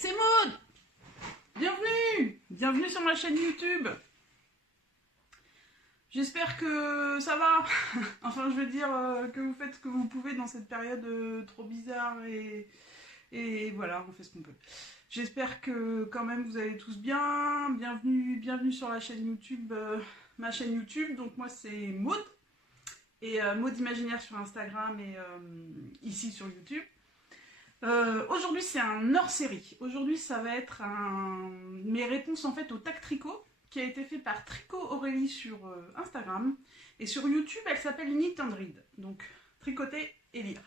c'est Maud. Bienvenue sur ma chaîne YouTube. J'espère que ça va. Enfin, je veux dire que vous faites ce que vous pouvez dans cette période trop bizarre et voilà, on fait ce qu'on peut. J'espère que quand même vous allez tous bien. Bienvenue sur la chaîne YouTube, ma chaîne YouTube. Donc moi c'est Maud et Maud Imaginaire sur Instagram et ici sur YouTube. Aujourd'hui c'est un hors-série. Aujourd'hui ça va être mes réponses en fait au tag tricot qui a été fait par Tricot Aurélie sur Instagram. Et sur YouTube elle s'appelle Knit and Read, donc tricoter et lire.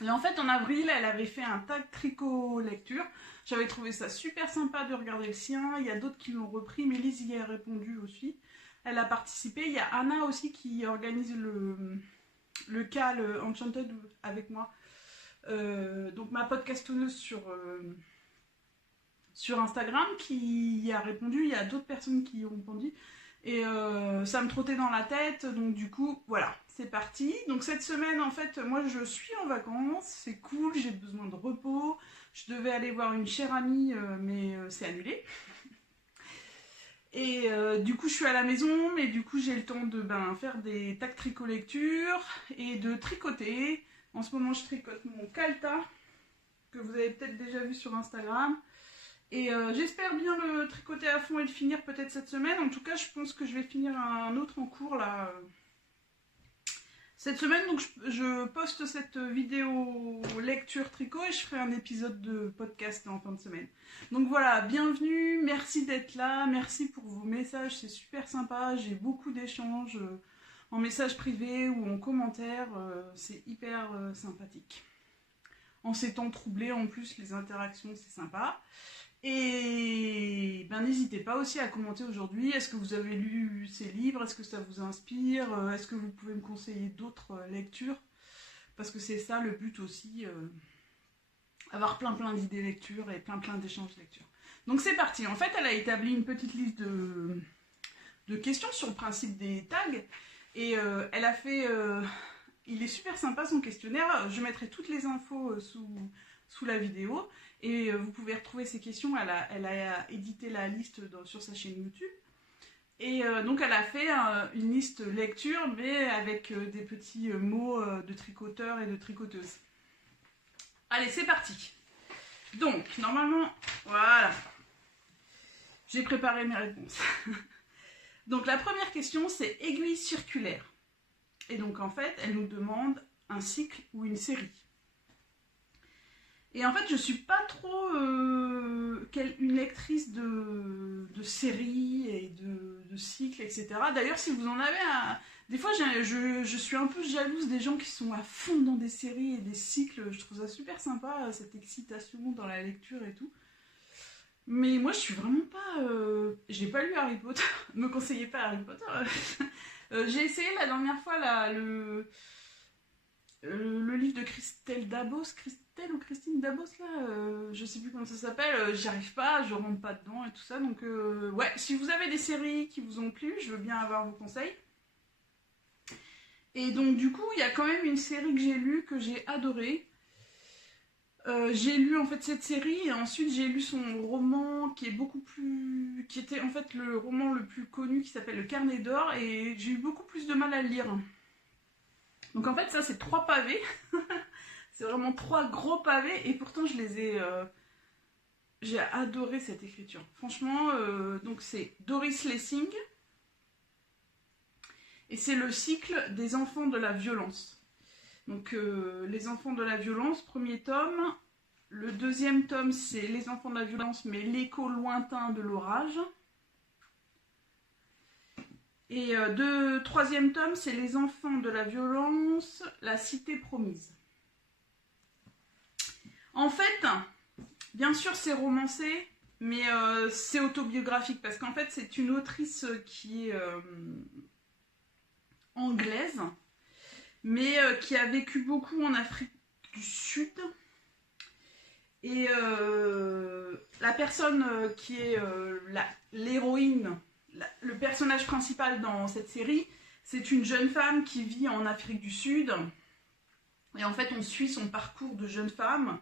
Et en fait en avril elle avait fait un tag tricot lecture. J'avais trouvé ça super sympa de regarder le sien. Il y a d'autres qui l'ont repris, Mélise y a répondu aussi. Elle a participé. Il y a Anna aussi qui organise le CAL Enchanted avec moi. Donc ma podcasteuse sur Instagram qui y a répondu. Il y a d'autres personnes qui y ont répondu. Et ça me trottait dans la tête. Donc du coup, voilà, c'est parti. Donc cette semaine, en fait, moi je suis en vacances. C'est cool, j'ai besoin de repos. Je devais aller voir une chère amie, mais c'est annulé. Et du coup, je suis à la maison, mais du coup, j'ai le temps de faire des tacs tricot lecture et de tricoter. En ce moment, je tricote mon Calta, que vous avez peut-être déjà vu sur Instagram. Et j'espère bien le tricoter à fond et le finir peut-être cette semaine. En tout cas, je pense que je vais finir un autre en cours là cette semaine. Donc je poste cette vidéo lecture tricot et je ferai un épisode de podcast en fin de semaine. Donc voilà, bienvenue, merci d'être là, merci pour vos messages, c'est super sympa. J'ai beaucoup d'échanges en messages privés ou en commentaires, c'est hyper sympathique. En ces temps troublés, en plus, les interactions, c'est sympa. Et n'hésitez pas aussi à commenter aujourd'hui. Est-ce que vous avez lu ces livres? Est-ce que ça vous inspire? Est-ce que vous pouvez me conseiller d'autres lectures? Parce que c'est ça le but aussi, avoir plein d'idées lecture et plein d'échanges lecture. Donc c'est parti. En fait, elle a établi une petite liste de questions sur le principe des tags. Et elle a fait... il est super sympa son questionnaire. Je mettrai toutes les infos sous la vidéo. Et vous pouvez retrouver ces questions. Elle a édité la liste sur sa chaîne YouTube. Et donc elle a fait une liste lecture, mais avec des petits mots de tricoteurs et de tricoteuses. Allez, c'est parti. Donc, normalement, voilà. J'ai préparé mes réponses. Donc la première question, c'est aiguille circulaire. Et donc en fait, elle nous demande un cycle ou une série. Et en fait, je suis pas trop une lectrice de séries et de cycles, etc. D'ailleurs, si vous en avez des fois, je suis un peu jalouse des gens qui sont à fond dans des séries et des cycles. Je trouve ça super sympa, cette excitation dans la lecture et tout. Mais moi, je suis vraiment pas... j'ai pas lu Harry Potter. Me conseillez pas Harry Potter. J'ai essayé la dernière fois le livre de Christelle Dabos. Christelle ou Christine Dabos, là, je sais plus comment ça s'appelle. J'y arrive pas, je rentre pas dedans et tout ça. Donc, ouais, si vous avez des séries qui vous ont plu, je veux bien avoir vos conseils. Et donc, du coup, il y a quand même une série que j'ai lue, que j'ai adorée. J'ai lu en fait cette série et ensuite j'ai lu son roman qui était en fait le roman le plus connu qui s'appelle Le Carnet d'or et j'ai eu beaucoup plus de mal à le lire. Donc en fait ça c'est 3 pavés, c'est vraiment 3 gros pavés et pourtant je les ai... j'ai adoré cette écriture. Franchement, donc c'est Doris Lessing et c'est le cycle des enfants de la violence. Donc les enfants de la violence, premier tome. Le deuxième tome, c'est les enfants de la violence, mais l'écho lointain de l'orage. Et troisième tome, c'est les enfants de la violence, la cité promise. En fait, bien sûr, c'est romancé, mais c'est autobiographique, parce qu'en fait, c'est une autrice qui est anglaise, mais qui a vécu beaucoup en Afrique du Sud. Et la personne qui est l'héroïne, le personnage principal dans cette série, c'est une jeune femme qui vit en Afrique du Sud. Et en fait, on suit son parcours de jeune femme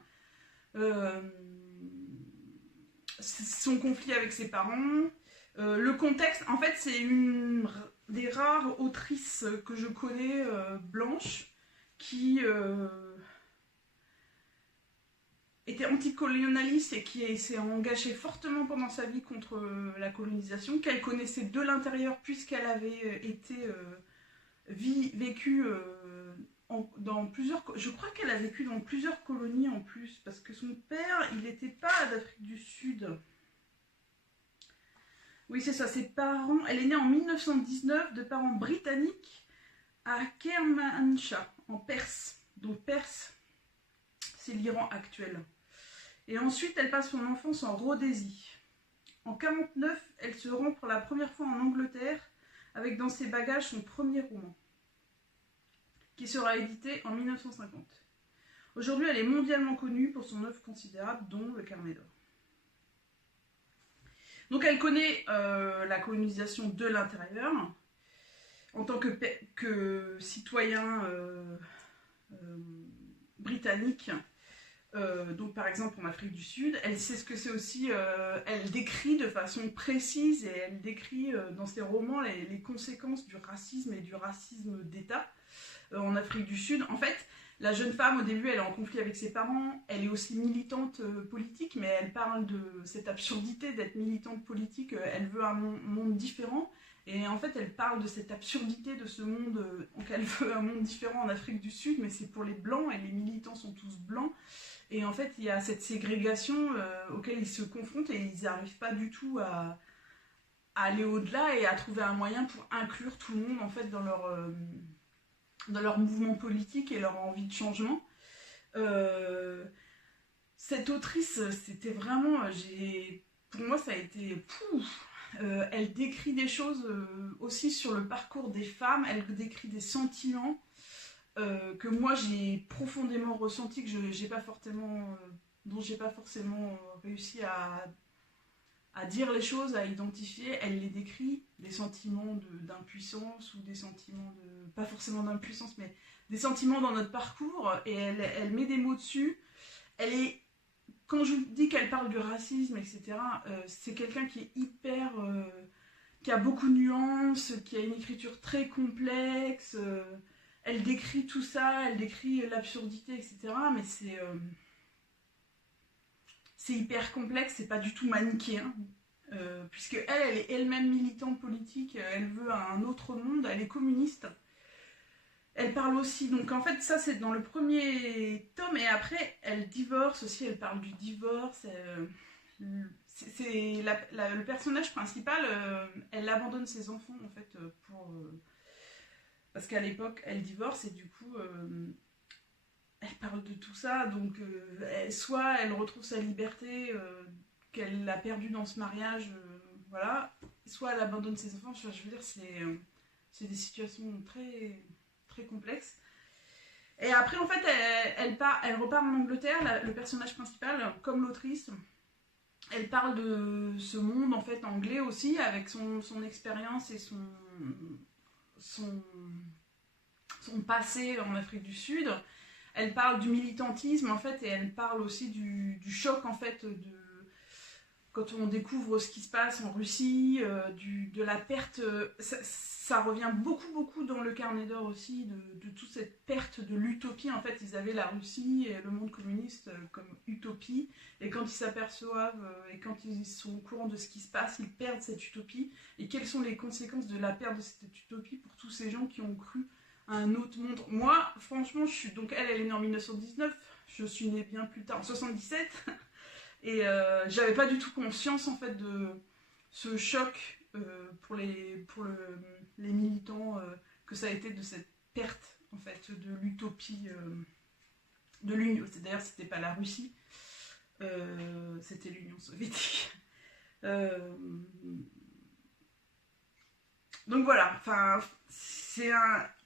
son conflit avec ses parents, le contexte. En fait, c'est une des rares autrices que je connais blanches qui était anticolonialiste et qui s'est engagée fortement pendant sa vie contre la colonisation, qu'elle connaissait de l'intérieur puisqu'elle avait été vécue dans plusieurs... Je crois qu'elle a vécu dans plusieurs colonies en plus, parce que son père, il n'était pas d'Afrique du Sud. Oui, c'est ça, ses parents... Elle est née en 1919 de parents britanniques à Kermanshah, en Perse. Donc Perse, c'est l'Iran actuel. Et ensuite, elle passe son enfance en Rhodésie. En 1949, elle se rend pour la première fois en Angleterre, avec dans ses bagages son premier roman, qui sera édité en 1950. Aujourd'hui, elle est mondialement connue pour son œuvre considérable, dont Le Carnet d'or. Donc elle connaît la colonisation de l'intérieur, en tant que citoyen britannique, donc par exemple en Afrique du Sud. Elle sait ce que c'est aussi, elle décrit de façon précise, et elle décrit dans ses romans les conséquences du racisme et du racisme d'État en Afrique du Sud. En fait, la jeune femme, au début, elle est en conflit avec ses parents, elle est aussi militante politique, mais elle parle de cette absurdité d'être militante politique, elle veut un monde différent, et en fait, elle parle de cette absurdité de ce monde, donc elle veut un monde différent en Afrique du Sud, mais c'est pour les blancs, et les militants sont tous blancs, et en fait, il y a cette ségrégation auquel ils se confrontent, et ils n'arrivent pas du tout à aller au-delà, et à trouver un moyen pour inclure tout le monde, en fait, dans leur mouvement politique et leur envie de changement. Cette autrice, c'était vraiment... pour moi, ça a été... elle décrit des choses aussi sur le parcours des femmes, elle décrit des sentiments que moi, j'ai profondément ressentis, dont j'ai pas forcément réussi à dire les choses, à identifier. Elle les décrit, des sentiments d'impuissance, ou des sentiments de... pas forcément d'impuissance, mais des sentiments dans notre parcours, et elle met des mots dessus. Elle est... Quand je vous dis qu'elle parle du racisme, etc., c'est quelqu'un qui est hyper... qui a beaucoup de nuances, qui a une écriture très complexe. Elle décrit tout ça, elle décrit l'absurdité, etc., mais c'est hyper complexe, c'est pas du tout manichéen, puisque elle est elle-même militante politique, elle veut un autre monde, elle est communiste. Elle parle aussi, donc en fait ça c'est dans le premier tome, et après elle divorce aussi, elle parle du divorce. Le personnage principal, elle abandonne ses enfants en fait parce qu'à l'époque elle divorce, et du coup elle parle de tout ça, donc soit elle retrouve sa liberté qu'elle a perdue dans ce mariage, voilà, soit elle abandonne ses enfants. Je veux dire, c'est des situations très, très complexes. Et après, en fait, elle repart en Angleterre, le personnage principal, comme l'autrice. Elle parle de ce monde, en fait, anglais aussi, avec son expérience et son passé en Afrique du Sud. Elle parle du militantisme, en fait, et elle parle aussi du choc, en fait, quand on découvre ce qui se passe en Russie, de la perte. Ça revient beaucoup, beaucoup dans Le Carnet d'or aussi, de toute cette perte de l'utopie. En fait, ils avaient la Russie et le monde communiste comme utopie, et quand ils s'aperçoivent, et quand ils sont au courant de ce qui se passe, ils perdent cette utopie. Et quelles sont les conséquences de la perte de cette utopie pour tous ces gens qui ont cru un autre monde. Moi, franchement, donc elle est née en 1919, je suis née bien plus tard, en 77, et j'avais pas du tout conscience en fait de ce choc pour les militants que ça a été, de cette perte en fait de l'utopie de l'Union. D'ailleurs, c'était pas la Russie, c'était l'Union soviétique. Donc voilà, enfin,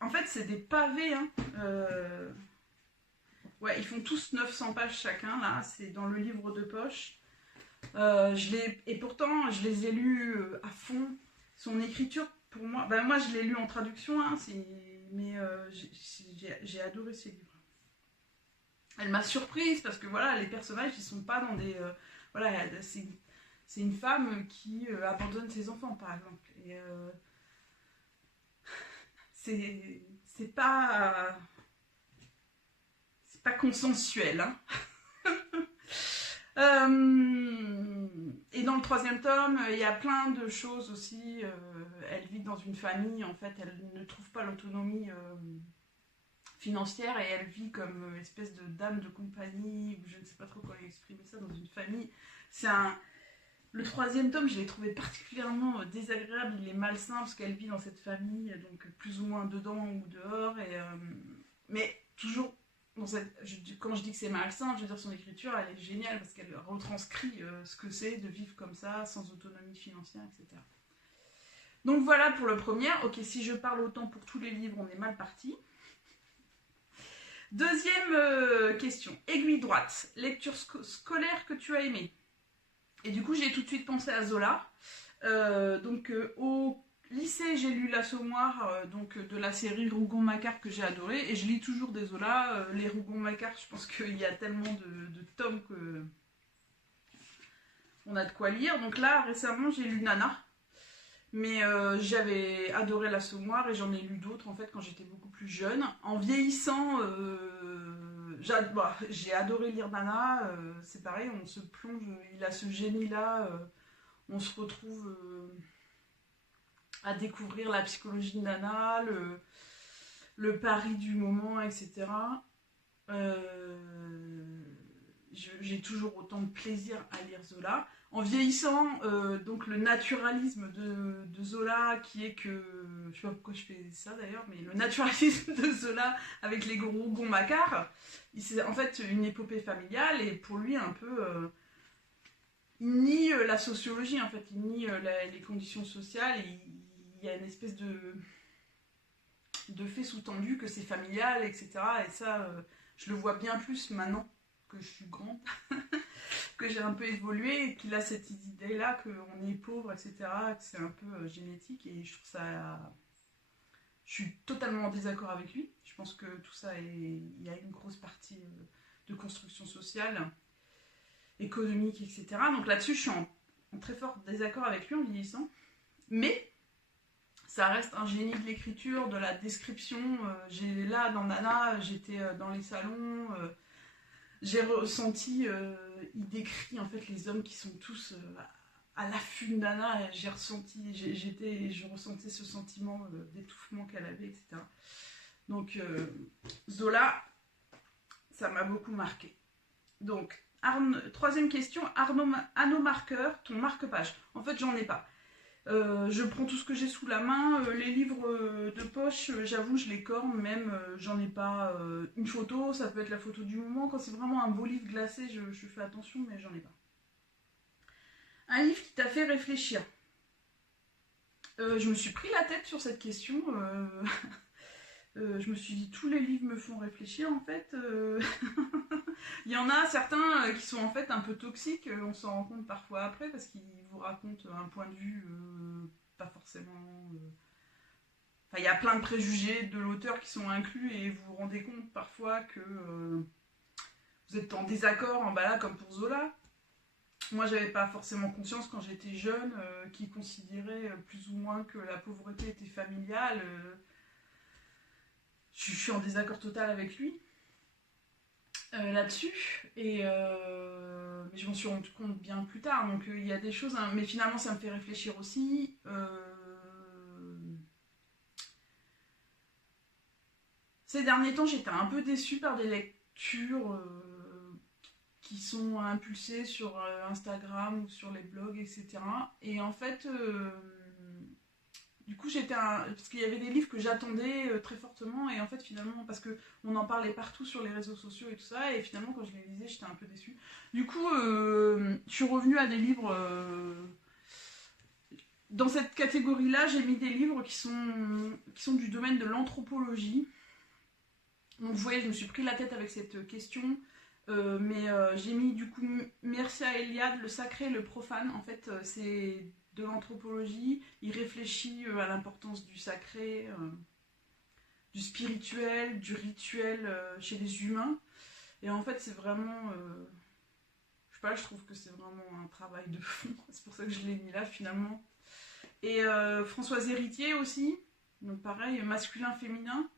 en fait, c'est des pavés, hein. Ouais, ils font tous 900 pages chacun, là, c'est dans le livre de poche. Et pourtant, je les ai lus à fond. Son écriture, pour moi, moi je l'ai lu en traduction, hein, mais j'ai adoré ces livres. Elle m'a surprise, parce que voilà, les personnages, ils sont pas dans des... voilà, C'est une femme qui abandonne ses enfants, par exemple. Et c'est pas consensuel, hein. Et dans le 3e tome, il y a plein de choses aussi. Elle vit dans une famille, en fait, elle ne trouve pas l'autonomie financière et elle vit comme espèce de dame de compagnie, ou je ne sais pas trop comment exprimer ça, dans une famille. Le 3e tome, je l'ai trouvé particulièrement désagréable, il est malsain parce qu'elle vit dans cette famille, donc plus ou moins dedans ou dehors, mais toujours. Quand je dis que c'est malsain, je veux dire son écriture, elle est géniale parce qu'elle retranscrit ce que c'est de vivre comme ça, sans autonomie financière, etc. Donc voilà pour le premier. Ok, si je parle autant pour tous les livres, on est mal parti. Deuxième question. Aiguille droite. Lecture scolaire que tu as aimée. Et du coup, j'ai tout de suite pensé à Zola. Au lycée, j'ai lu L'Assommoir, de la série Rougon-Macquart que j'ai adoré, et je lis toujours des Zola. Les Rougon-Macquart, je pense qu'il y a tellement de tomes que on a de quoi lire. Donc là, récemment, j'ai lu Nana, mais j'avais adoré L'Assommoir et j'en ai lu d'autres en fait quand j'étais beaucoup plus jeune. En vieillissant, j'ai adoré lire Nana. C'est pareil, on se plonge, il a ce génie-là, on se retrouve à découvrir la psychologie de Nana, le pari du moment, etc. J'ai toujours autant de plaisir à lire Zola. En vieillissant, donc le naturalisme de Zola, qui est que... Je sais pas pourquoi je fais ça d'ailleurs, mais le naturalisme de Zola avec les Rougon-Macquart, c'est en fait une épopée familiale, et pour lui un peu... il nie la sociologie, en fait, il nie les conditions sociales, et il y a une espèce de fait sous-tendu que c'est familial, etc. Et ça, je le vois bien plus maintenant que je suis grande, que j'ai un peu évolué, et qu'il a cette idée-là qu'on est pauvre, etc., que c'est un peu génétique, et je trouve ça... Je suis totalement en désaccord avec lui. Je pense que tout ça, il y a une grosse partie de construction sociale, économique, etc. Donc là-dessus, je suis en très fort désaccord avec lui en vieillissant. Mais ça reste un génie de l'écriture, de la description. Là, dans Nana, j'étais dans les salons, j'ai ressenti, il décrit en fait les hommes qui sont tous à l'affût de Nana. Je ressentais ce sentiment d'étouffement qu'elle avait, etc. Donc Zola, ça m'a beaucoup marqué. Donc, 3e question, Arnaud Marqueur, ton marque-page. En fait, j'en ai pas. Je prends tout ce que j'ai sous la main. Les livres de poche, j'avoue, je les corne même. J'en ai pas une photo, ça peut être la photo du moment. Quand c'est vraiment un beau livre glacé, je fais attention, mais j'en ai pas. Un livre qui t'a fait réfléchir. Je me suis pris la tête sur cette question. Je me suis dit, tous les livres me font réfléchir en fait. Il y en a certains qui sont en fait un peu toxiques, on s'en rend compte parfois après parce qu'ils vous racontent un point de vue pas forcément... Enfin, il y a plein de préjugés de l'auteur qui sont inclus et vous vous rendez compte parfois que vous êtes en désaccord, là, comme pour Zola. Moi, j'avais pas forcément conscience quand j'étais jeune qui considérait plus ou moins que la pauvreté était familiale. Je suis en désaccord total avec lui là-dessus, mais je m'en suis rendu compte bien plus tard, donc il y a des choses, hein, mais finalement ça me fait réfléchir aussi. Ces derniers temps, j'étais un peu déçue par des lectures qui sont impulsées sur Instagram ou sur les blogs, etc. Et en fait... du coup, parce qu'il y avait des livres que j'attendais très fortement, et en fait, finalement, parce qu'on en parlait partout sur les réseaux sociaux et tout ça, et finalement, quand je les lisais, j'étais un peu déçue. Du coup, je suis revenue à des livres... Dans cette catégorie-là, j'ai mis des livres qui sont du domaine de l'anthropologie. Donc, vous voyez, je me suis pris la tête avec cette question, mais j'ai mis, du coup, Mircea Eliade, Le sacré et le profane. En fait, c'est... de l'anthropologie, il réfléchit à l'importance du sacré, du spirituel, du rituel chez les humains. Et en fait, c'est vraiment... sais pas, je trouve que c'est vraiment un travail de fond. C'est pour ça que je l'ai mis là finalement. Et Françoise Héritier aussi, donc pareil, masculin-féminin,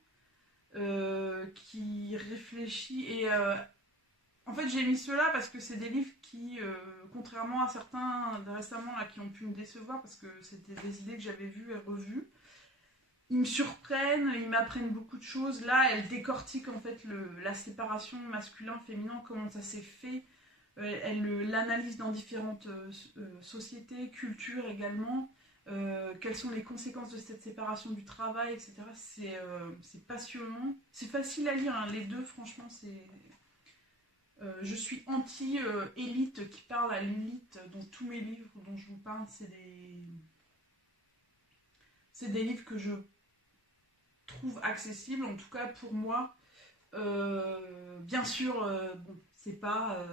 qui réfléchit. Et en fait, j'ai mis ceux-là parce que c'est des livres qui, contrairement à certains récemment là, qui ont pu me décevoir, parce que c'était des idées que j'avais vues et revues, ils me surprennent, ils m'apprennent beaucoup de choses. Là, elle décortique en fait la séparation masculin-féminin, comment ça s'est fait. Elle l'analyse dans différentes sociétés, cultures également. Quelles sont les conséquences de cette séparation du travail, etc. C'est passionnant. C'est facile à lire, hein. Les deux, franchement, c'est... je suis anti-élite qui parle à l'élite dans tous mes livres dont je vous parle. C'est des livres que je trouve accessibles, en tout cas pour moi. Bien sûr, bon, c'est pas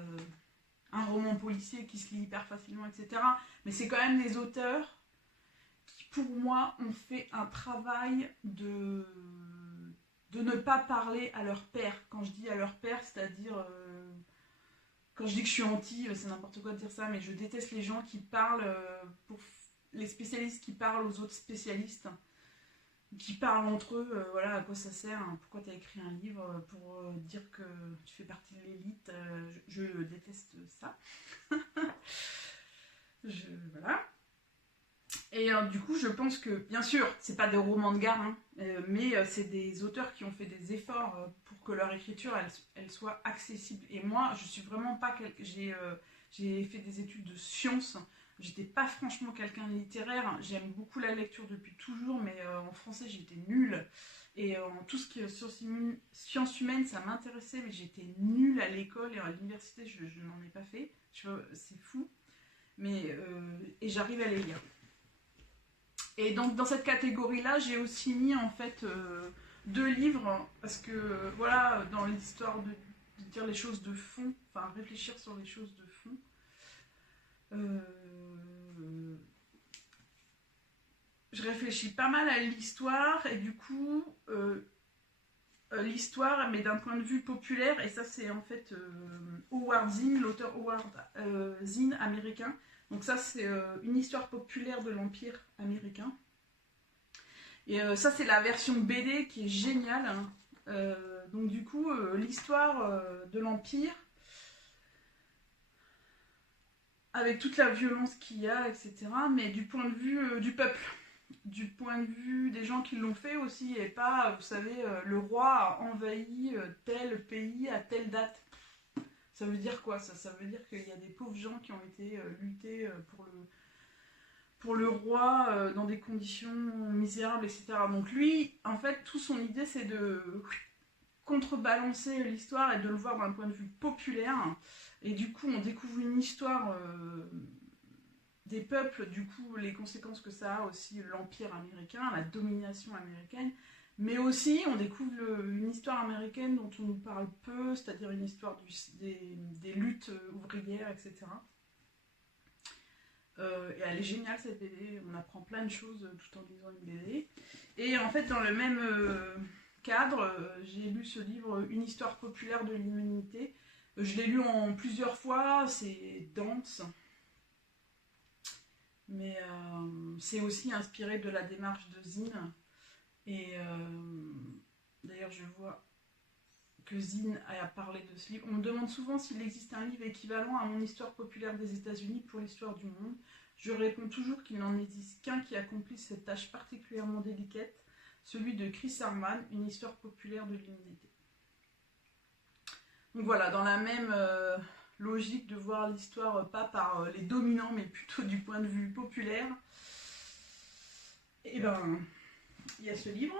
un roman policier qui se lit hyper facilement, etc. Mais c'est quand même des auteurs qui, pour moi, ont fait un travail de ne pas parler à leur père. Quand je dis à leur père, c'est-à-dire... quand je dis que je suis anti, c'est n'importe quoi de dire ça, mais je déteste les gens qui parlent, les spécialistes qui parlent aux autres spécialistes, qui parlent entre eux, voilà, à quoi ça sert, hein, pourquoi tu as écrit un livre pour dire que tu fais partie de l'élite, je déteste ça. Voilà. Et du coup, je pense que, bien sûr, c'est pas des romans de gare, hein, mais c'est des auteurs qui ont fait des efforts pour que leur écriture, elle soit accessible. Et moi, je suis vraiment pas... J'ai fait des études de sciences, j'étais pas franchement quelqu'un de littéraire, j'aime beaucoup la lecture depuis toujours, mais en français, j'étais nulle. Et en tout ce qui est sciences humaines, ça m'intéressait, mais j'étais nulle à l'école et à l'université, je n'en ai pas fait. C'est fou. Mais, et j'arrive à les lire. Et donc dans cette catégorie-là, j'ai aussi mis en fait 2 livres, parce que voilà, dans l'histoire de dire les choses de fond, enfin réfléchir sur les choses de fond, je réfléchis pas mal à l'histoire, et du coup, l'histoire, mais d'un point de vue populaire, et ça c'est en fait Howard Zinn, l'auteur Howard Zinn américain. Donc ça c'est une histoire populaire de l'Empire américain. Et ça c'est la version BD qui est géniale, hein. Donc du coup l'histoire de l'Empire, avec toute la violence qu'il y a, etc. Mais du point de vue du peuple, du point de vue des gens qui l'ont fait aussi, et pas, vous savez, le roi a envahi tel pays à telle date. Ça veut dire quoi ça veut dire qu'il y a des pauvres gens qui ont été luttés pour le roi dans des conditions misérables, etc. Donc lui, en fait, toute son idée, c'est de contrebalancer l'histoire et de le voir d'un point de vue populaire. Et du coup, on découvre une histoire des peuples, du coup, les conséquences que ça a aussi, l'Empire américain, la domination américaine. Mais aussi, on découvre une histoire américaine dont on nous parle peu, c'est-à-dire une histoire des luttes ouvrières, etc. Et elle est géniale cette BD, on apprend plein de choses tout en lisant une BD. Et en fait, dans le même cadre, j'ai lu ce livre, Une histoire populaire de l'humanité. Je l'ai lu en plusieurs fois, c'est dense. Mais c'est aussi inspiré de la démarche de Zinn. Et d'ailleurs, je vois que Zinn a parlé de ce livre. On me demande souvent s'il existe un livre équivalent à Mon histoire populaire des États-Unis pour l'histoire du monde. Je réponds toujours qu'il n'en existe qu'un qui accomplit cette tâche particulièrement délicate, celui de Chris Arman, Une histoire populaire de l'humanité. Donc voilà, dans la même logique de voir l'histoire pas par les dominants, mais plutôt du point de vue populaire, et ben, il y a ce livre.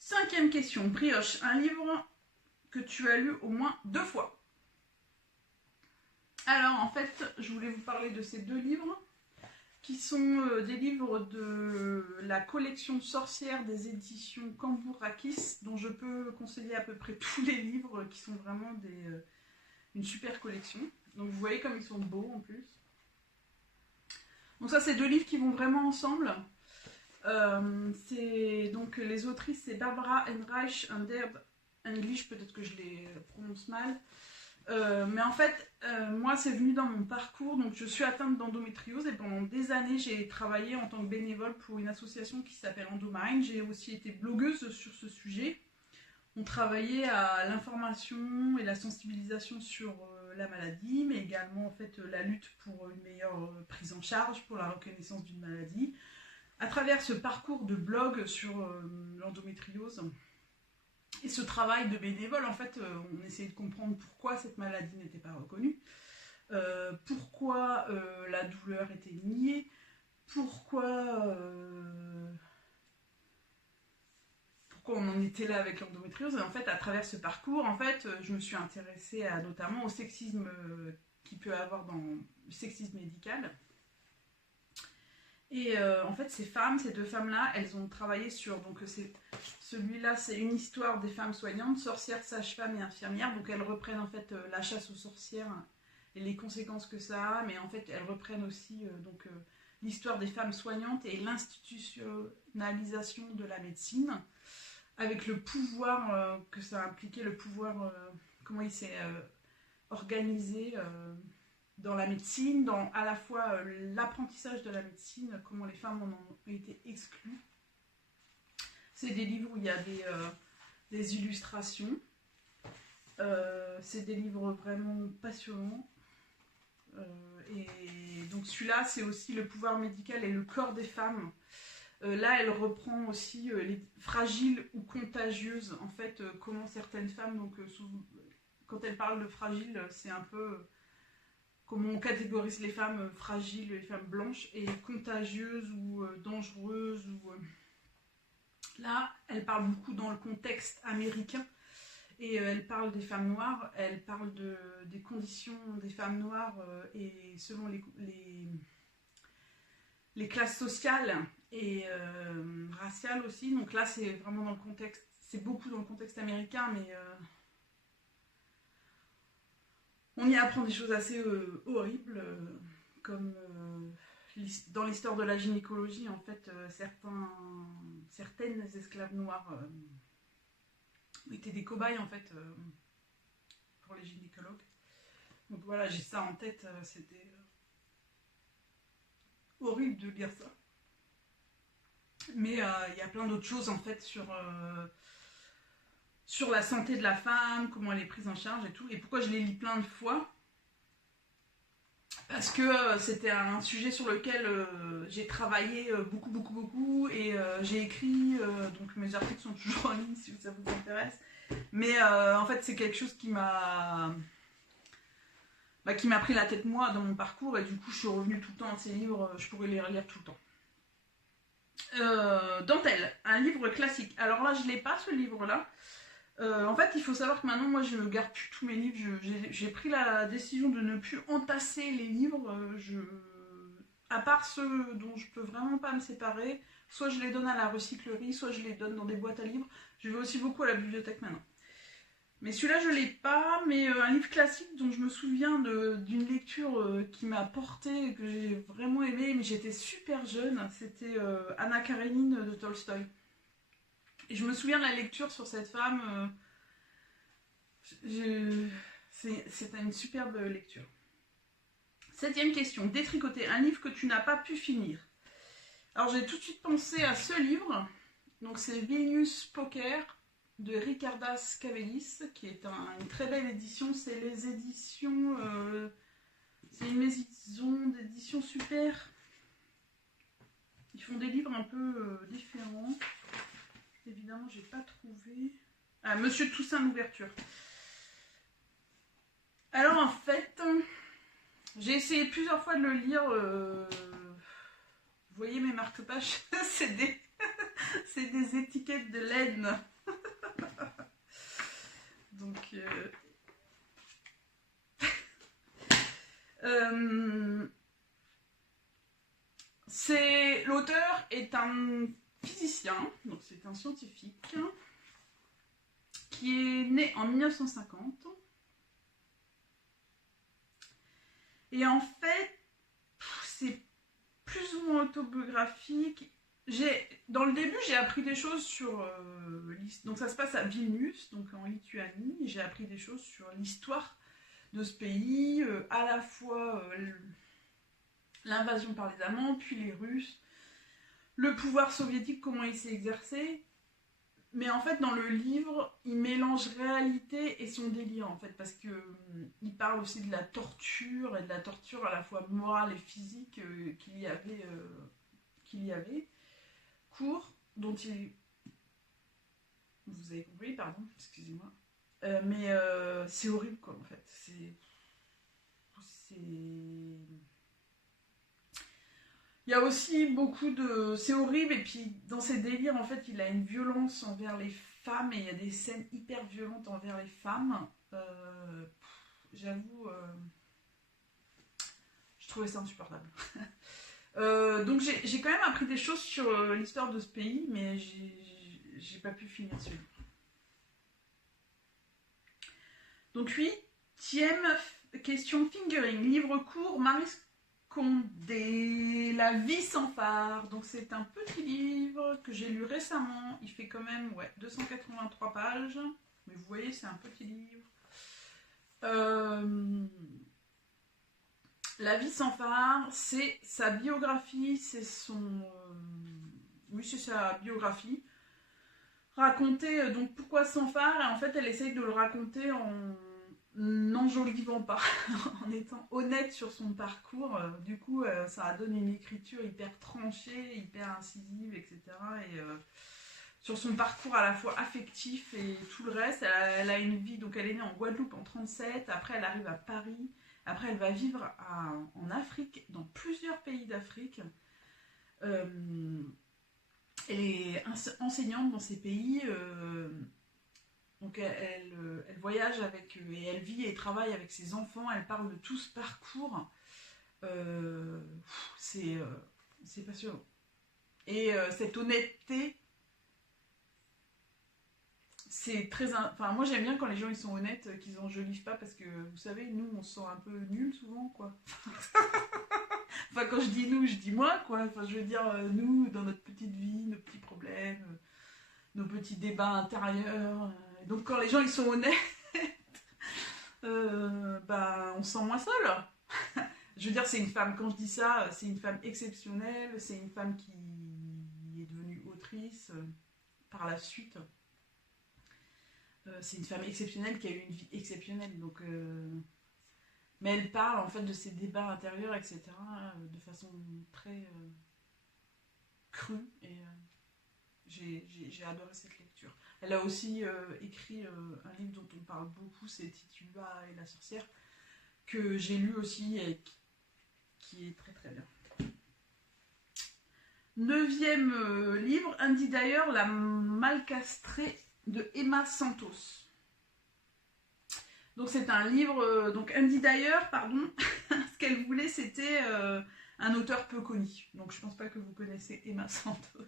5e question, Brioche, un livre que tu as lu au moins 2 fois. Alors en fait, je voulais vous parler de ces 2 livres qui sont des livres de la collection sorcière des éditions Cambourakis, dont je peux conseiller à peu près tous les livres qui sont vraiment une super collection. Donc vous voyez comme ils sont beaux en plus. Donc ça c'est 2 livres qui vont vraiment ensemble. Donc les autrices c'est Barbara Ehrenreich and Deb English, peut-être que je les prononce mal. Mais en fait, moi, c'est venu dans mon parcours. Donc, je suis atteinte d'endométriose et pendant des années, j'ai travaillé en tant que bénévole pour une association qui s'appelle Endomine. J'ai aussi été blogueuse sur ce sujet. On travaillait à l'information et la sensibilisation sur la maladie, mais également en fait la lutte pour une meilleure prise en charge, pour la reconnaissance d'une maladie. À travers ce parcours de blog sur l'endométriose et ce travail de bénévole, en fait, on essayait de comprendre pourquoi cette maladie n'était pas reconnue, pourquoi la douleur était niée, pourquoi on en était là avec l'endométriose. Et en fait, à travers ce parcours, en fait, je me suis intéressée notamment au sexisme qu'il peut y avoir dans le sexisme médical. Et en fait, ces deux femmes-là, elles ont travaillé sur... Donc, celui-là, c'est une histoire des femmes soignantes, sorcières, sages-femmes et infirmières. Donc, elles reprennent en fait la chasse aux sorcières et les conséquences que ça a. Mais en fait, elles reprennent aussi l'histoire des femmes soignantes et l'institutionnalisation de la médecine, avec le pouvoir que ça a impliqué, le pouvoir, comment il s'est organisé dans la médecine, dans à la fois l'apprentissage de la médecine, comment les femmes en ont été exclues. C'est des livres où il y a des illustrations. C'est des livres vraiment passionnants. Et donc celui-là, c'est aussi le pouvoir médical et le corps des femmes. Là, elle reprend aussi les fragiles ou contagieuses. En fait, comment certaines femmes, donc, quand elle parle de fragiles, c'est un peu comment on catégorise les femmes fragiles, les femmes blanches, et contagieuses ou dangereuses. Là, elle parle beaucoup dans le contexte américain. Et elle parle des femmes noires, elle parle des conditions des femmes noires et selon les classes sociales et raciales aussi. Donc là, c'est vraiment dans le contexte, c'est beaucoup dans le contexte américain, mais on y apprend des choses assez horribles, comme dans l'histoire de la gynécologie, en fait, certaines esclaves noires étaient des cobayes, en fait, pour les gynécologues. Donc voilà, j'ai ça en tête, c'était horrible de lire ça. Mais il y a plein d'autres choses, en fait, sur la santé de la femme, comment elle est prise en charge et tout. Et pourquoi je les lis plein de fois? Parce que c'était un sujet sur lequel j'ai travaillé beaucoup et j'ai écrit, donc mes articles sont toujours en ligne si ça vous intéresse. Mais en fait, c'est quelque chose qui m'a pris la tête moi dans mon parcours, et du coup je suis revenue tout le temps à ces livres, je pourrais les relire tout le temps. Dentelle, un livre classique. Alors là, je l'ai pas, ce livre-là. En fait, il faut savoir que maintenant, moi, je ne garde plus tous mes livres. J'ai pris la décision de ne plus entasser les livres. À part ceux dont je peux vraiment pas me séparer, soit je les donne à la recyclerie, soit je les donne dans des boîtes à livres. Je vais aussi beaucoup à la bibliothèque maintenant. Mais celui-là, je ne l'ai pas, mais un livre classique dont je me souviens d'une lecture qui m'a portée, que j'ai vraiment aimé, mais j'étais super jeune, c'était Anna Karénine de Tolstoï. Et je me souviens de la lecture sur cette femme, c'était une superbe lecture. 7e question, détricoter un livre que tu n'as pas pu finir. Alors j'ai tout de suite pensé à ce livre, donc c'est Vilnius Poker de Ricardas Cavelis, qui est une très belle édition. C'est les éditions, c'est une maison d'édition super. Ils font des livres un peu différents. Évidemment, j'ai pas trouvé. Ah, Monsieur Toussaint l'ouverture. Alors en fait, j'ai essayé plusieurs fois de le lire. Vous voyez mes marque-pages, c'est des étiquettes de laine. Donc, l'auteur est un physicien, donc c'est un scientifique qui est né en 1950. Et en fait, c'est plus ou moins autobiographique. Dans le début, j'ai appris des choses sur... donc ça se passe à Vilnius, donc en Lituanie. J'ai appris des choses sur l'histoire de ce pays, à la fois l'invasion par les Allemands, puis les Russes, le pouvoir soviétique, comment il s'est exercé. Mais en fait, dans le livre, il mélange réalité et son délire, en fait, parce que il parle aussi de la torture, et de la torture à la fois morale et physique qu'il y avait, cours, dont il... Vous avez compris, pardon, excusez-moi. Mais c'est horrible, quoi, en fait. Il y a aussi beaucoup de... C'est horrible, et puis dans ses délires, en fait, il a une violence envers les femmes, et il y a des scènes hyper violentes envers les femmes. J'avoue, je trouvais ça insupportable. Donc j'ai quand même appris des choses sur l'histoire de ce pays, mais j'ai pas pu finir celui-là. Donc huitième question, fingering, livre court, Marie Condé, La vie sans phare. Donc c'est un petit livre que j'ai lu récemment, il fait quand même 283 pages, mais vous voyez c'est un petit livre. La vie sans phare, c'est sa biographie, c'est sa biographie. Raconter, donc pourquoi sans phare, et en fait elle essaye de le raconter en n'enjolivant pas, en étant honnête sur son parcours. Du coup, ça donne une écriture hyper tranchée, hyper incisive, etc. Et sur son parcours à la fois affectif et tout le reste, elle a une vie, donc elle est née en Guadeloupe en 1937, après elle arrive à Paris, après elle va vivre en Afrique, dans plusieurs pays d'Afrique. Elle est enseignante dans ces pays, donc elle voyage avec eux, et elle vit et travaille avec ses enfants, elle parle de tout ce parcours. C'est passionnant. Et cette honnêteté, c'est très... Enfin, moi j'aime bien quand les gens ils sont honnêtes, qu'ils enjolivent pas, parce que vous savez, nous on se sent un peu nuls souvent, quoi. Enfin, quand je dis nous, je dis moi, quoi. Enfin, je veux dire, nous, dans notre petite vie, nos petits problèmes, nos petits débats intérieurs. Donc, quand les gens, ils sont honnêtes, on se sent moins seul. Je veux dire, c'est une femme, quand je dis ça, c'est une femme exceptionnelle, c'est une femme qui est devenue autrice par la suite. C'est une femme exceptionnelle qui a eu une vie exceptionnelle, donc... Mais elle parle en fait de ses débats intérieurs, etc., de façon très crue, et j'ai adoré cette lecture. Elle a aussi écrit un livre dont on parle beaucoup, c'est Tituba et la sorcière, que j'ai lu aussi et qui est très très bien. Neuvième livre, Andy Dyer, La Malcastrée de Emma Santos. Donc c'est un livre, donc Andy Dyer, pardon, ce qu'elle voulait c'était un auteur peu connu. Donc je pense pas que vous connaissez Emma Santos.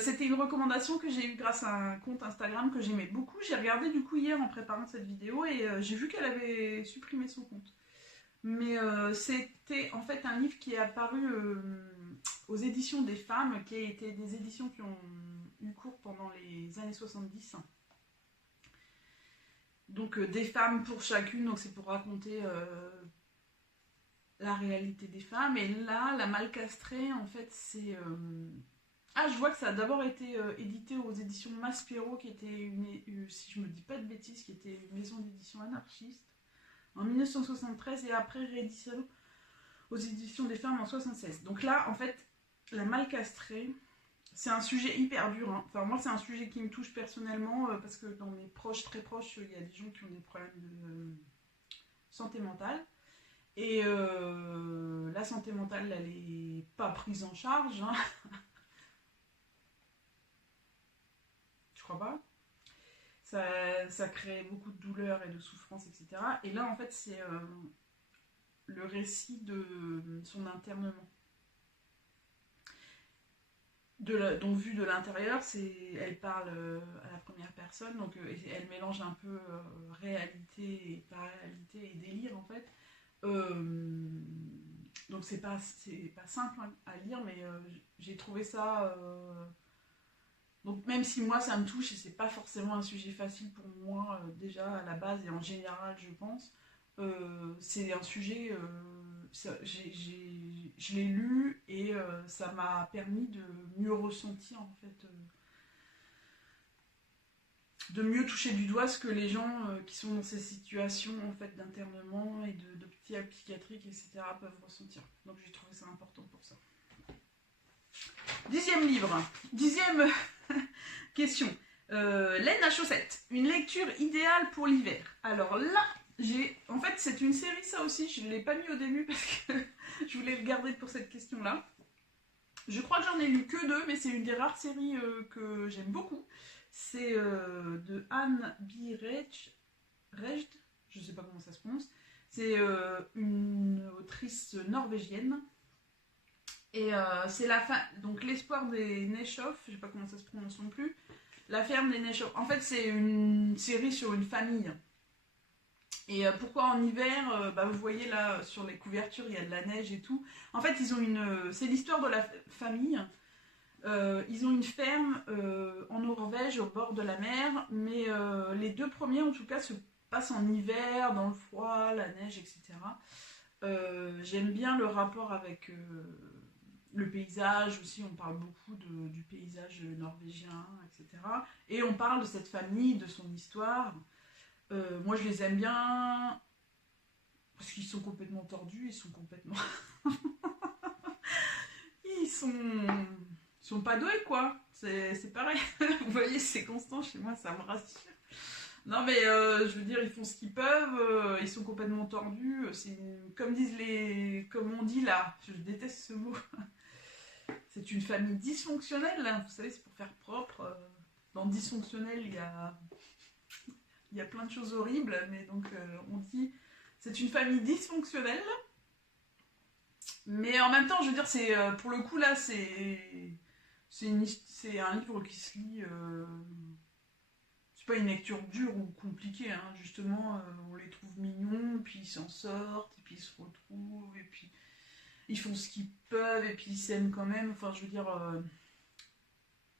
C'était une recommandation que j'ai eue grâce à un compte Instagram que j'aimais beaucoup. J'ai regardé du coup hier en préparant cette vidéo, et j'ai vu qu'elle avait supprimé son compte. Mais c'était en fait un livre qui est apparu aux éditions des femmes, qui étaient des éditions qui ont eu cours pendant les années 70. Donc des femmes pour chacune, donc c'est pour raconter la réalité des femmes. Et là, La Malcastrée, en fait, c'est... je vois que ça a d'abord été édité aux éditions Maspero, qui était, si je me dis pas de bêtises, qui était une maison d'édition anarchiste, en 1973, et après réédition aux éditions des femmes en 1976. Donc là, en fait, La Malcastrée... C'est un sujet hyper dur, hein. Enfin, moi c'est un sujet qui me touche personnellement, parce que dans mes proches, très proches, il y a des gens qui ont des problèmes de santé mentale. Et la santé mentale, elle n'est pas prise en charge, hein. Je crois pas. Ça crée beaucoup de douleur et de souffrance, etc. Et là en fait c'est le récit de son internement. Donc vu de l'intérieur, elle parle à la première personne, donc elle mélange un peu réalité et parréalité et délire en fait. Donc c'est pas simple à lire, mais j'ai trouvé ça... Donc même si moi ça me touche, et c'est pas forcément un sujet facile pour moi déjà à la base et en général je pense, c'est un sujet, je l'ai lu et ça m'a permis de mieux ressentir en fait, de mieux toucher du doigt ce que les gens qui sont dans ces situations en fait d'internement et d'hôpital psychiatrique, etc. peuvent ressentir. Donc j'ai trouvé ça important pour ça. 10e livre, 10e question. Laine à chaussettes, une lecture idéale pour l'hiver. Alors là, en fait c'est une série ça aussi, je ne l'ai pas mis au début parce que je voulais le garder pour cette question-là. Je crois que j'en ai lu que 2, mais c'est une des rares séries que j'aime beaucoup. C'est de Anne B. Rejd, je ne sais pas comment ça se prononce. C'est une autrice norvégienne. Et c'est donc l'espoir des Neshoff, je ne sais pas comment ça se prononce non plus. La ferme des Neshoff. En fait, c'est une série sur une famille. Et pourquoi en hiver, vous voyez là sur les couvertures, il y a de la neige et tout. En fait, c'est l'histoire de la famille. Ils ont une ferme en Norvège au bord de la mer, mais les 2 premiers en tout cas se passent en hiver, dans le froid, la neige, etc. J'aime bien le rapport avec le paysage aussi, on parle beaucoup du paysage norvégien, etc. Et on parle de cette famille, de son histoire. Moi je les aime bien parce qu'ils sont complètement tordus, ils sont complètement... ils sont pas doués quoi, c'est pareil. Vous voyez, c'est constant chez moi, ça me rassure. Non mais je veux dire, ils font ce qu'ils peuvent, ils sont complètement tordus, comme on dit là, je déteste ce mot. C'est une famille dysfonctionnelle, hein. Vous savez, c'est pour faire propre. Dans dysfonctionnel, il y a plein de choses horribles, mais donc on dit c'est une famille dysfonctionnelle. Mais en même temps, je veux dire, c'est pour le coup là, c'est un livre qui se lit. C'est pas une lecture dure ou compliquée, hein. Justement, on les trouve mignons, puis ils s'en sortent, et puis ils se retrouvent, et puis ils font ce qu'ils peuvent, et puis ils s'aiment quand même. Enfin, je veux dire,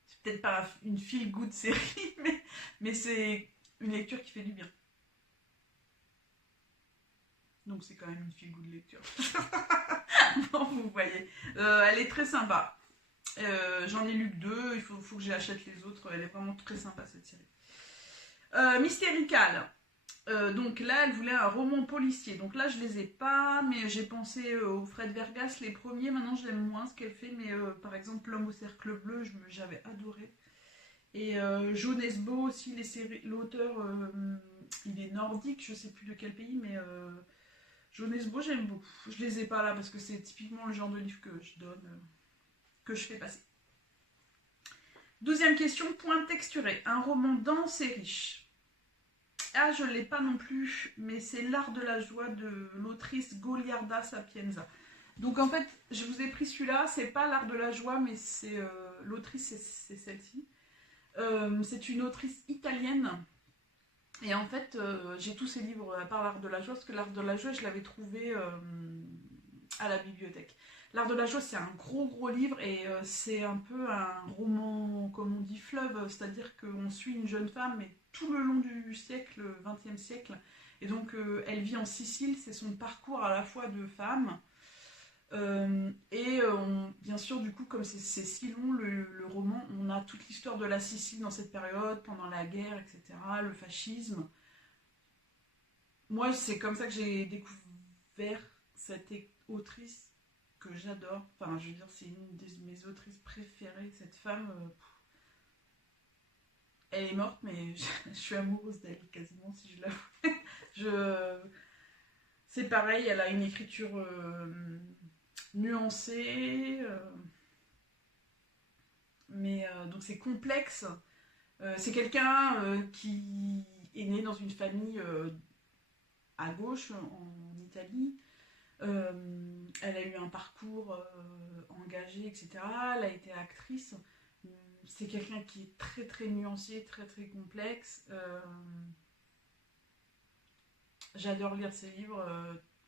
c'est peut-être pas une feel-good série, mais c'est une lecture qui fait du bien. Donc c'est quand même une feel-good lecture. Bon, vous voyez. Elle est très sympa. J'en ai lu que 2, il faut que j'achète les autres. Elle est vraiment très sympa cette série. Mystérical. Donc là, elle voulait un roman policier. Donc là, je les ai pas, mais j'ai pensé au Fred Vergas, les premiers. Maintenant, j'aime moins ce qu'elle fait, mais par exemple, L'homme au cercle bleu, j'avais adoré. Et Jo Nesbø aussi, l'auteur, il est nordique, je sais plus de quel pays, mais Jo Nesbø, j'aime beaucoup. Je les ai pas là parce que c'est typiquement le genre de livre que je donne, que je fais passer. 12e question, point texturé. Un roman dense et riche. Ah, je ne l'ai pas non plus, mais c'est L'art de la joie de l'autrice Goliarda Sapienza. Donc en fait, je vous ai pris celui-là, c'est pas L'art de la joie, mais c'est l'autrice, c'est celle-ci. C'est une autrice italienne. Et en fait, j'ai tous ces livres à part L'art de la joie, parce que L'art de la joie, je l'avais trouvé à la bibliothèque. L'art de la joie, c'est un gros livre et c'est un peu un roman, comme on dit, fleuve, c'est-à-dire qu'on suit une jeune femme, mais tout le long du siècle, le XXe siècle. Et donc, elle vit en Sicile, c'est son parcours à la fois de femme. Bien sûr, du coup, comme c'est si long le roman, on a toute l'histoire de la Sicile dans cette période, pendant la guerre, etc., le fascisme. Moi, c'est comme ça que j'ai découvert cette autrice que j'adore. Enfin, je veux dire, c'est une de mes autrices préférées. Cette femme, elle est morte, mais je suis amoureuse d'elle quasiment, si je l'avoue. C'est pareil, elle a une écriture nuancée, mais donc c'est complexe. C'est quelqu'un qui est né dans une famille à gauche en Italie. Elle a eu un parcours engagé, etc. Elle a été actrice. C'est quelqu'un qui est très nuancé, très complexe. J'adore lire ses livres.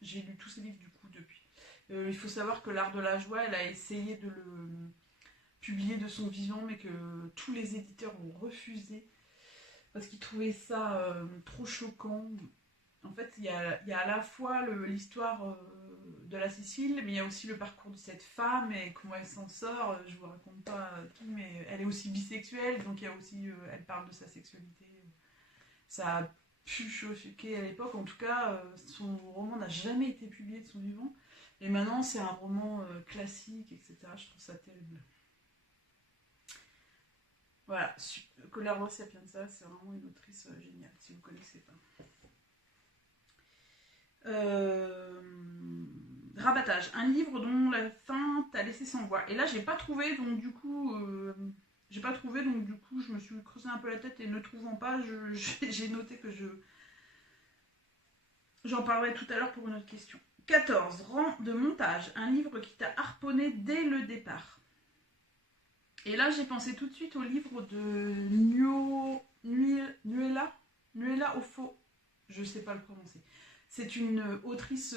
J'ai lu tous ses livres du coup depuis. Il faut savoir que L'art de la joie, elle a essayé de le publier de son vivant, mais que tous les éditeurs ont refusé parce qu'ils trouvaient ça trop choquant. En fait, il y a à la fois l'histoire de la Sicile, mais il y a aussi le parcours de cette femme et comment elle s'en sort. Je vous raconte pas tout, mais elle est aussi bisexuelle, donc il y a aussi, elle parle de sa sexualité. Ça a pu choquer à l'époque. En tout cas, son roman n'a jamais été publié de son vivant. Et maintenant, c'est un roman classique, etc. Je trouve ça terrible. Voilà, Collardo Sapienza, c'est vraiment une autrice géniale, si vous ne connaissez pas. Rabattage, un livre dont la fin t'a laissé sans voix. Et là, j'ai pas trouvé, donc du coup, je me suis creusé un peu la tête et ne trouvant pas, j'ai noté que j'en parlerai tout à l'heure pour une autre question. 14. Rang de montage, un livre qui t'a harponné dès le départ. Et là, j'ai pensé tout de suite au livre de Nuala Ofo. Je ne sais pas le prononcer. C'est une autrice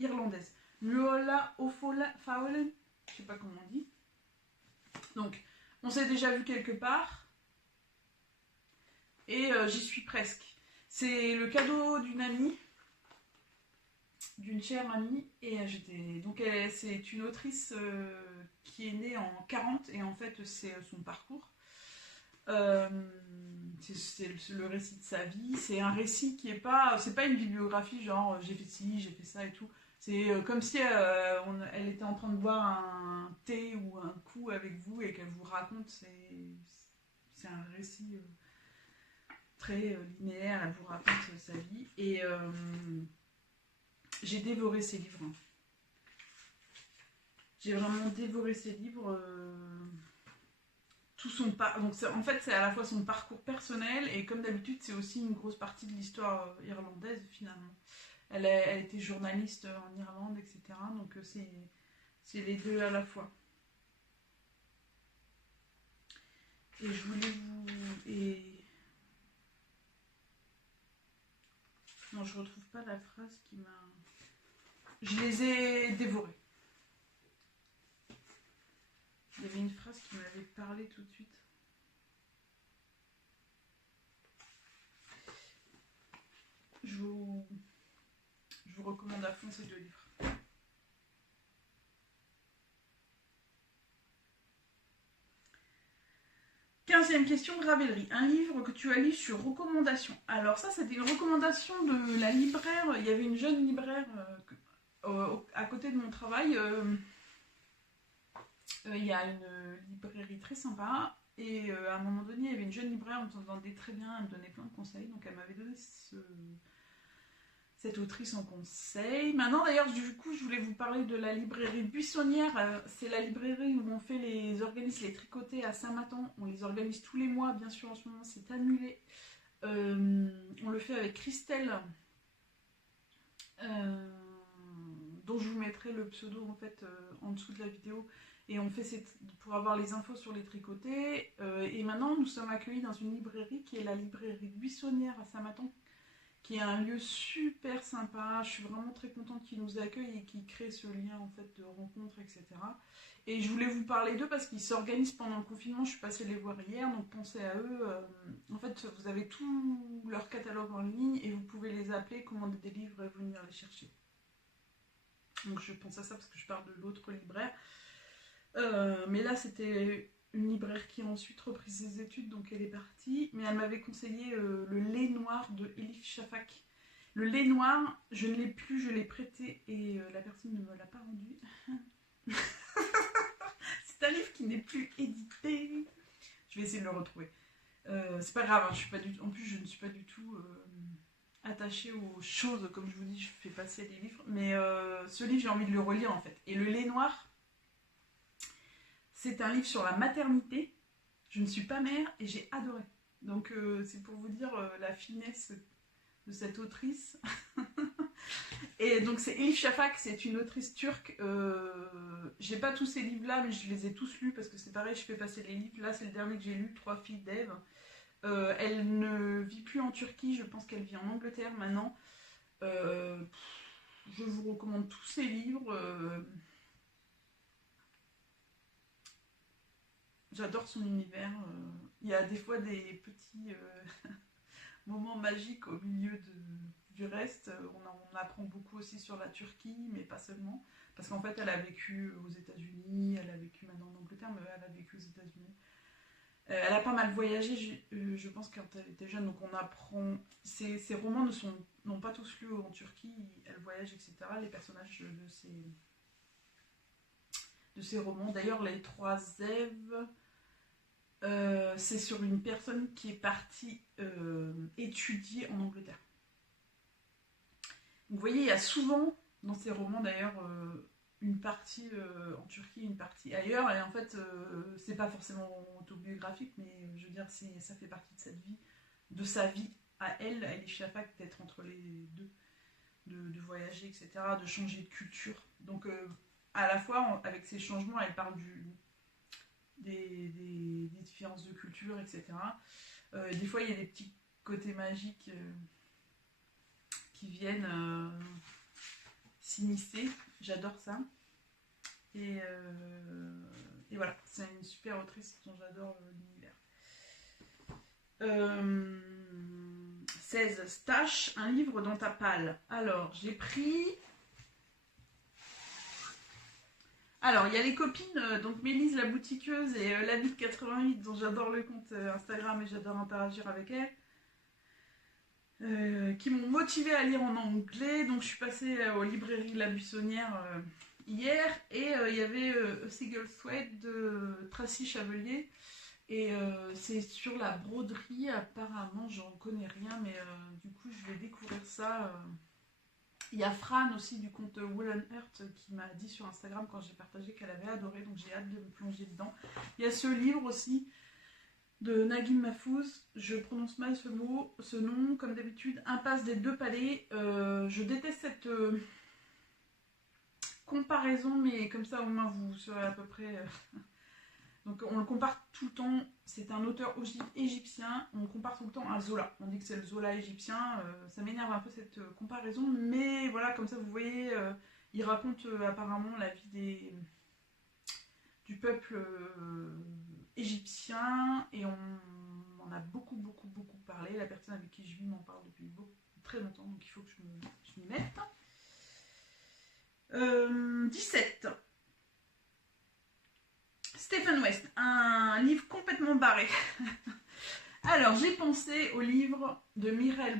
irlandaise. Nuala Ofo-Fowlen, je ne sais pas comment on dit. Donc, on s'est déjà vu quelque part. Et j'y suis presque. C'est le cadeau d'une amie. D'une chère amie, et c'est une autrice qui est née en 40, et en fait c'est son parcours, c'est le récit de sa vie. C'est un récit qui est pas, c'est pas une bibliographie genre j'ai fait ci, j'ai fait ça et tout. C'est comme si elle était en train de boire un thé ou un coup avec vous et qu'elle vous raconte. C'est un récit très linéaire, elle vous raconte sa vie, et j'ai dévoré ces livres. J'ai vraiment dévoré ces livres. Tout son donc en fait, c'est à la fois son parcours personnel et comme d'habitude, c'est aussi une grosse partie de l'histoire irlandaise finalement. Elle était journaliste en Irlande, etc. Donc c'est les deux à la fois. Et je voulais vous... Non, je retrouve pas la phrase qui m'a... Je les ai dévorés. Il y avait une phrase qui m'avait parlé tout de suite. Je vous recommande à fond ces deux livres. 15e question, Ravelry. Un livre que tu as lu sur recommandation. Alors ça, c'était une recommandation de la libraire. Il y avait une jeune libraire à côté de mon travail. Il y a une librairie très sympa. Et à un moment donné, il y avait une jeune libraire, on s'entendait très bien, elle me donnait plein de conseils. Donc elle m'avait donné cette autrice en conseil. Maintenant d'ailleurs, du coup, je voulais vous parler de la librairie Buissonnière. C'est la librairie où on organise les tricotés à Saint-Matan. On les organise tous les mois, bien sûr en ce moment c'est annulé. On le fait avec Christelle, dont je vous mettrai le pseudo en fait en dessous de la vidéo. Et on fait pour avoir les infos sur les tricotés. Et maintenant, nous sommes accueillis dans une librairie qui est la librairie Buissonnière à Saint-Matan, qui est un lieu super sympa. Je suis vraiment très contente qu'ils nous accueillent et qu'ils créent ce lien en fait de rencontre, etc. Et je voulais vous parler d'eux parce qu'ils s'organisent pendant le confinement. Je suis passée les voir hier, donc pensez à eux. En fait, vous avez tout leur catalogue en ligne et vous pouvez les appeler, commander des livres et venir les chercher. Donc je pense à ça parce que je parle de l'autre libraire. Mais là, c'était une libraire qui a ensuite repris ses études, donc elle est partie. Mais elle m'avait conseillé le lait noir de Elif Shafak. Le lait noir, je ne l'ai plus, je l'ai prêté et la personne ne me l'a pas rendu. C'est un livre qui n'est plus édité. Je vais essayer de le retrouver. C'est pas grave, hein, en plus je ne suis pas du tout attachée aux choses. Comme je vous dis, je fais passer les livres. Mais ce livre, j'ai envie de le relire en fait. Et le lait noir, c'est un livre sur la maternité. Je ne suis pas mère et j'ai adoré. Donc c'est pour vous dire la finesse de cette autrice. Et donc c'est Elif Shafak, c'est une autrice turque. J'ai pas tous ces livres-là, mais je les ai tous lus parce que c'est pareil, je fais passer les livres. Là, c'est le dernier que j'ai lu, 3 filles d'Ève. Elle ne vit plus en Turquie, je pense qu'elle vit en Angleterre maintenant. Je vous recommande tous ces livres. J'adore son univers. Il y a des fois des petits moments magiques au milieu du reste. On apprend beaucoup aussi sur la Turquie, mais pas seulement. Parce qu'en fait, elle a vécu aux États-Unis, elle a vécu maintenant en Angleterre, mais elle a vécu aux États-Unis. Elle a pas mal voyagé, je pense, quand elle était jeune. Donc on apprend. Ces romans n'ont pas tous lieu en Turquie. Elle voyage, etc. Les personnages de ces romans. D'ailleurs, les trois Èves, c'est sur une personne qui est partie étudier en Angleterre. Donc, vous voyez, il y a souvent dans ces romans d'ailleurs une partie en Turquie, une partie ailleurs, et en fait c'est pas forcément autobiographique, mais je veux dire ça fait partie de cette vie, de sa vie à elle est Shafak d'être entre les deux, de voyager, etc., de changer de culture. Donc à la fois avec ces changements, elle parle des différences de culture, etc. Des fois il y a des petits côtés magiques qui viennent s'immiscer, j'adore ça. Et voilà, c'est une super autrice dont j'adore l'univers. 16. Stache, un livre dans ta palle. Alors, j'ai pris... Alors, il y a les copines, donc Mélise la boutiqueuse et la vie de 88, dont j'adore le compte Instagram et j'adore interagir avec elle. Qui m'ont motivée à lire en anglais. Donc je suis passée aux librairies La Buissonnière hier et il y avait A Seagull Thread de Tracy Chavelier et c'est sur la broderie. Apparemment j'en connais rien, mais du coup je vais découvrir ça. Il y a Fran aussi du compte Woolen Heart qui m'a dit sur Instagram quand j'ai partagé qu'elle avait adoré, donc j'ai hâte de me plonger dedans. Il y a ce livre aussi de Naguim Mahfouz, je prononce mal ce nom, comme d'habitude, Impasse des deux palais. Je déteste cette comparaison, mais comme ça au moins vous saurez à peu près. Donc on le compare tout le temps, c'est un auteur égyptien, on le compare tout le temps à Zola. On dit que c'est le Zola égyptien, ça m'énerve un peu cette comparaison, mais voilà, comme ça vous voyez, il raconte apparemment la vie du peuple égyptien et on en a beaucoup parlé. La personne avec qui je vis m'en parle depuis très longtemps, donc il faut que je m'y mette. 17. Stephen West, un livre complètement barré. Alors j'ai pensé au livre de Mikhail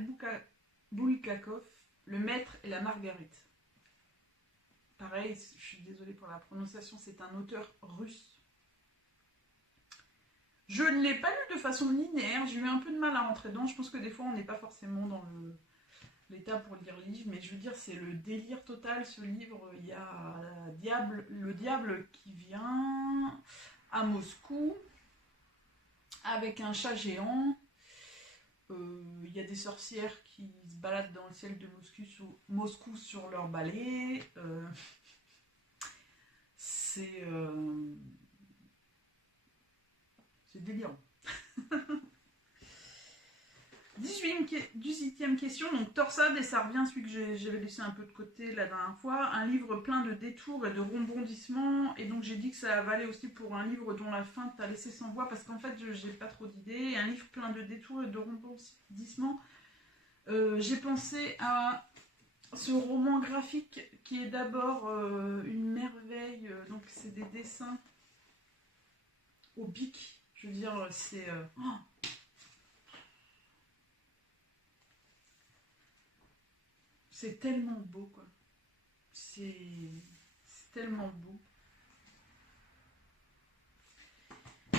Bulgakov, Le Maître et la Marguerite. Pareil, je suis désolée pour la prononciation, c'est un auteur russe. Je ne l'ai pas lu de façon linéaire, j'ai eu un peu de mal à rentrer dedans. Je pense que des fois on n'est pas forcément dans l'état pour lire le livre, mais je veux dire c'est le délire total ce livre. Il y a le diable qui vient à Moscou avec un chat géant. Il y a des sorcières qui se baladent dans le ciel de Moscou sur leur balai. C'est délirant. 18e question, donc Torsade, et ça revient à celui que j'avais laissé un peu de côté la dernière fois, un livre plein de détours et de rebondissements, et donc j'ai dit que ça valait aussi pour un livre dont la fin t'a laissé sans voix, parce qu'en fait j'ai pas trop d'idées, un livre plein de détours et de rebondissements. J'ai pensé à ce roman graphique qui est d'abord une merveille, donc c'est des dessins au bic, je veux dire c'est... c'est tellement beau, quoi. C'est tellement beau.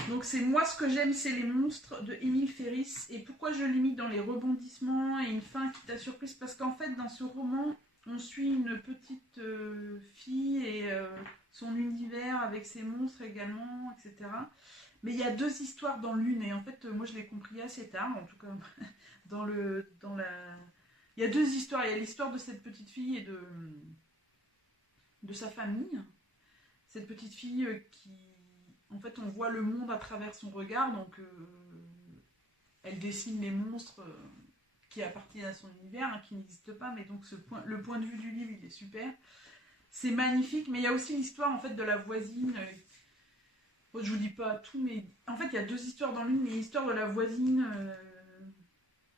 Donc c'est Moi ce que j'aime c'est les monstres de Émile Ferris. Et pourquoi je l'ai mis dans les rebondissements et une fin qui t'a surprise? Parce qu'en fait dans ce roman on suit une petite fille et son univers avec ses monstres également, etc. Mais il y a deux histoires dans l'une et en fait moi je l'ai compris assez tard, en tout cas dans la... Il y a deux histoires. Il y a l'histoire de cette petite fille et de sa famille. Cette petite fille qui... En fait, on voit le monde à travers son regard. Donc, elle dessine les monstres qui appartiennent à son univers, hein, qui n'existent pas. Mais donc, le point de vue du livre, il est super. C'est magnifique. Mais il y a aussi l'histoire, en fait, de la voisine. Je vous dis pas tout, mais... En fait, il y a deux histoires dans l'une. Il y a l'histoire de la voisine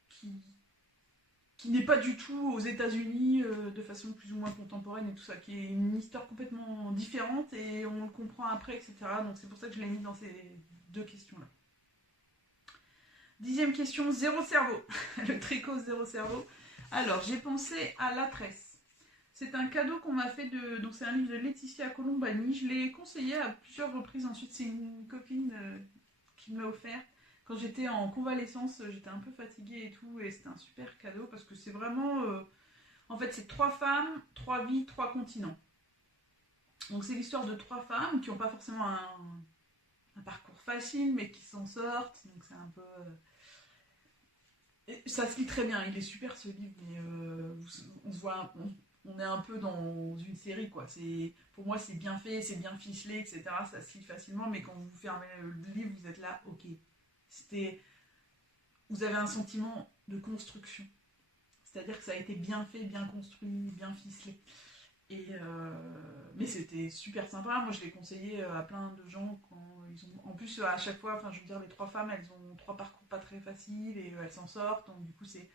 qui qui n'est pas du tout aux États-Unis de façon plus ou moins contemporaine et tout ça, qui est une histoire complètement différente et on le comprend après, etc. Donc c'est pour ça que je l'ai mis dans ces deux questions-là. 10e question, zéro cerveau. Le tricot zéro cerveau. Alors, j'ai pensé à La Tresse. C'est un cadeau qu'on m'a fait de... Donc c'est un livre de Laetitia Colombani. Je l'ai conseillé à plusieurs reprises. Ensuite, c'est une copine qui me l'a offert. Quand j'étais en convalescence, j'étais un peu fatiguée et tout, et c'était un super cadeau parce que c'est vraiment... en fait, c'est 3 femmes, 3 vies, 3 continents. Donc c'est l'histoire de 3 femmes qui n'ont pas forcément un parcours facile, mais qui s'en sortent. Donc c'est un peu... ça se lit très bien, il est super ce livre, mais on se voit... On est un peu dans une série, quoi. Pour moi, c'est bien fait, c'est bien ficelé, etc. Ça se lit facilement, mais quand vous fermez le livre, vous êtes là, ok. Vous avez un sentiment de construction. C'est-à-dire que ça a été bien fait, bien construit, bien ficelé. Mais c'était super sympa. Moi, je l'ai conseillé à plein de gens quand ils ont... En plus, à chaque fois, je veux dire, les 3 femmes, elles ont 3 parcours pas très faciles et elles s'en sortent. Donc, du coup, c'est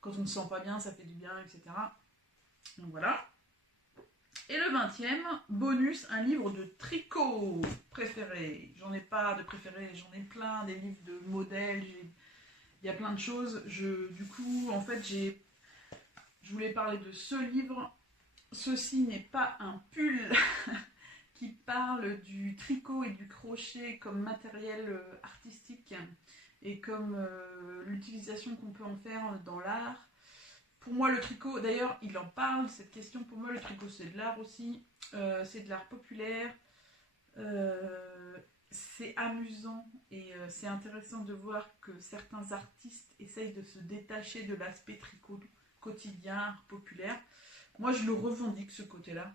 quand on ne se sent pas bien, ça fait du bien, etc. Donc, voilà. Et le 20e, bonus, un livre de tricot préféré. J'en ai pas de préféré, j'en ai plein, des livres de modèles, il y a plein de choses. Du coup, en fait, je voulais parler de ce livre. Ceci n'est pas un pull qui parle du tricot et du crochet comme matériel artistique et comme l'utilisation qu'on peut en faire dans l'art. Pour moi, le tricot, d'ailleurs, il en parle, cette question, pour moi, le tricot, c'est de l'art aussi, c'est de l'art populaire, c'est amusant et c'est intéressant de voir que certains artistes essayent de se détacher de l'aspect tricot quotidien, art populaire. Moi, je le revendique, ce côté-là.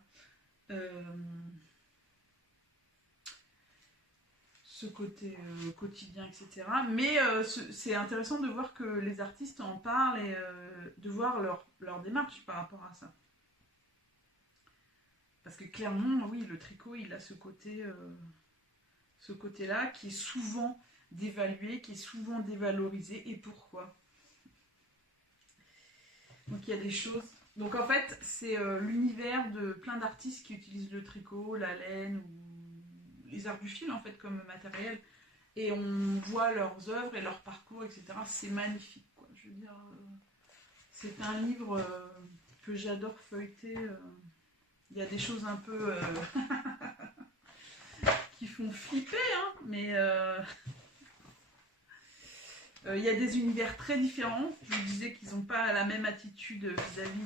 Ce côté quotidien, etc. Mais c'est intéressant de voir que les artistes en parlent et de voir leur démarche par rapport à ça. Parce que clairement, oui, le tricot, il a ce côté-là qui est souvent dévalué, qui est souvent dévalorisé. Et pourquoi? Donc il y a des choses... Donc en fait, c'est l'univers de plein d'artistes qui utilisent le tricot, la laine ou les arts du fil en fait comme matériel. Et on voit leurs œuvres et leur parcours, etc. C'est magnifique, quoi. Je veux dire, c'est un livre que j'adore feuilleter. Il y a des choses un peu qui font flipper, hein, mais il y a des univers très différents. Je vous disais qu'ils n'ont pas la même attitude vis-à-vis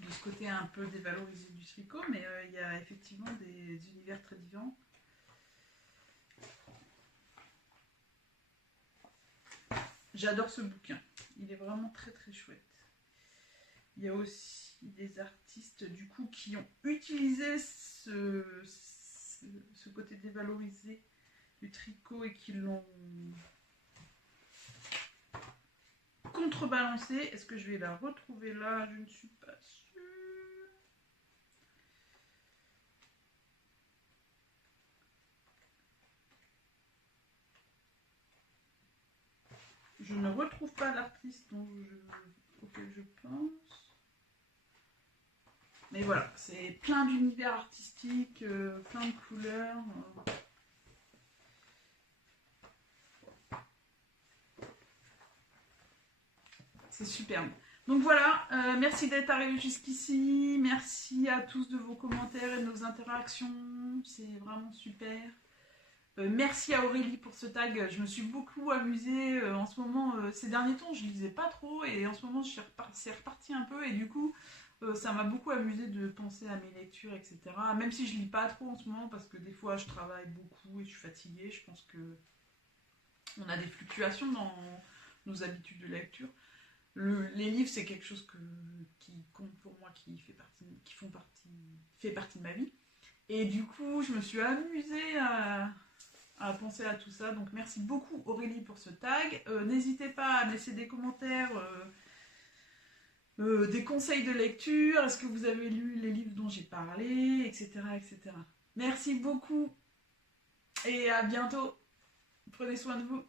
de ce côté un peu dévalorisé du tricot, mais il y a effectivement des univers très différents. J'adore ce bouquin, il est vraiment très très chouette. Il y a aussi des artistes du coup qui ont utilisé ce côté dévalorisé du tricot et qui l'ont contrebalancé. Est-ce que je vais la retrouver là? Je ne suis pas sûre. Je ne retrouve pas l'artiste auquel je pense. Mais voilà, c'est plein d'univers artistiques, plein de couleurs. C'est superbe. Donc voilà, merci d'être arrivé jusqu'ici. Merci à tous de vos commentaires et de nos interactions. C'est vraiment super. Merci à Aurélie pour ce tag. Je me suis beaucoup amusée en ce moment. Ces derniers temps, je lisais pas trop et en ce moment, c'est reparti un peu et du coup, ça m'a beaucoup amusée de penser à mes lectures, etc. Même si je lis pas trop en ce moment parce que des fois, je travaille beaucoup et je suis fatiguée. Je pense que on a des fluctuations dans nos habitudes de lecture. Les livres, c'est quelque chose qui compte pour moi, qui fait partie de ma vie. Et du coup, je me suis amusée à penser à tout ça. Donc, merci beaucoup Aurélie pour ce tag. N'hésitez pas à me laisser des commentaires, des conseils de lecture. Est-ce que vous avez lu les livres dont j'ai parlé, etc., etc. Merci beaucoup et à bientôt. Prenez soin de vous.